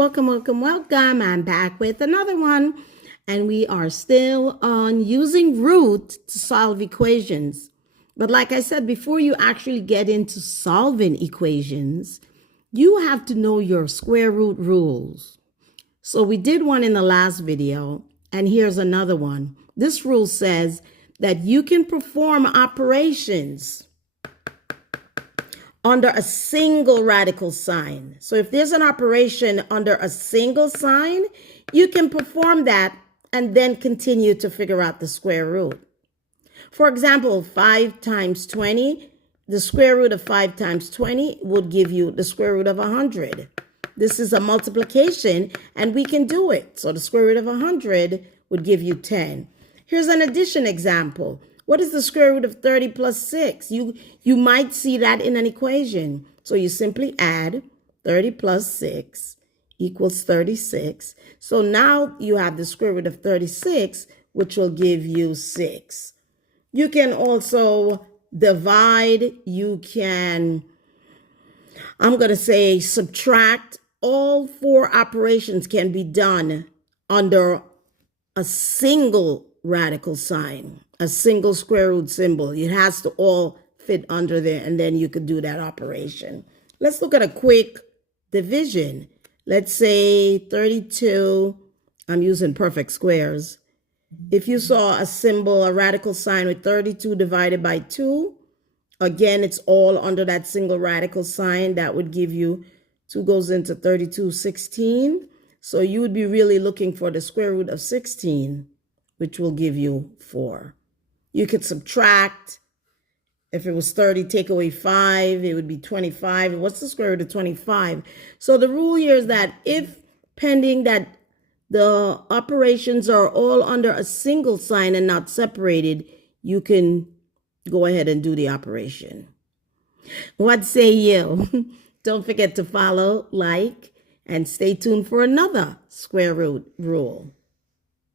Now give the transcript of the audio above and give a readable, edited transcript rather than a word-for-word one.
Welcome, welcome, welcome. I'm back with another one. And we are still on using root to solve equations. But like I said, before you actually get into solving equations, you have to know your square root rules. So we did one in the last video, and here's another one. This rule says that you can perform operations under a single radical sign. So if there's an operation under a single sign, you can perform that and then continue to figure out the square root. For example, 5 times 20, the square root of 5 times 20 would give you the square root of 100. This is a multiplication, and we can do it. So the square root of 100 would give you 10. Here's an addition example. What is the square root of 30 plus 6? You might see that in an equation. So you simply add 30 plus 6 equals 36. So now you have the square root of 36, which will give you 6. You can also divide. You can, I'm going to say, subtract. All 4 operations can be done under a single radical sign, a single square root symbol. It has to all fit under there, and then you could do that operation. Let's look at a quick division. Let's say 32, I'm using perfect squares. If you saw a symbol, a radical sign with 32 divided by 2, again, it's all under that single radical sign. That would give you 2 goes into 32, 16. So you would be really looking for the square root of 16, which will give you 4. You could subtract. If it was 30, take away 5, it would be 25. What's the square root of 25? So the rule here is that if pending that the operations are all under a single sign and not separated, you can go ahead and do the operation. What say you? Don't forget to follow, like, and stay tuned for another square root rule.